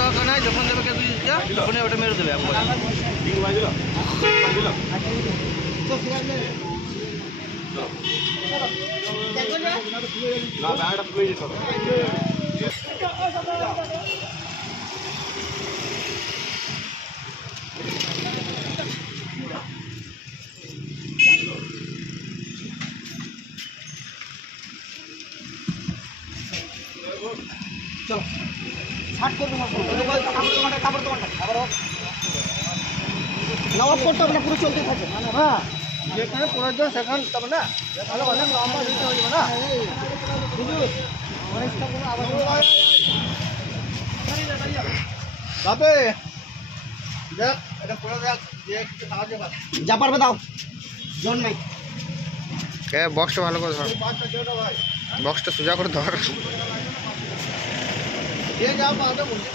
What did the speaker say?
দরকার নাই, যখন দেবে কে তখন ওটা মেরে দেবে। চলো ছাট করবো কাপড় দোকানটা আবার নবাব করতে হবে না, পুরো চলতে থাকে। হ্যাঁ যেখানে প্রয়োজন সেখানে তবে না ভালো ভালো লম্বা দিতে হবে না যাবে। দেখ এটা করে দেখ, যা পারবে দাও, জন নাই। বক্সটা ভালো করে ধর, বক্সটা সোজা করে ধর। ये जा पाता मुझे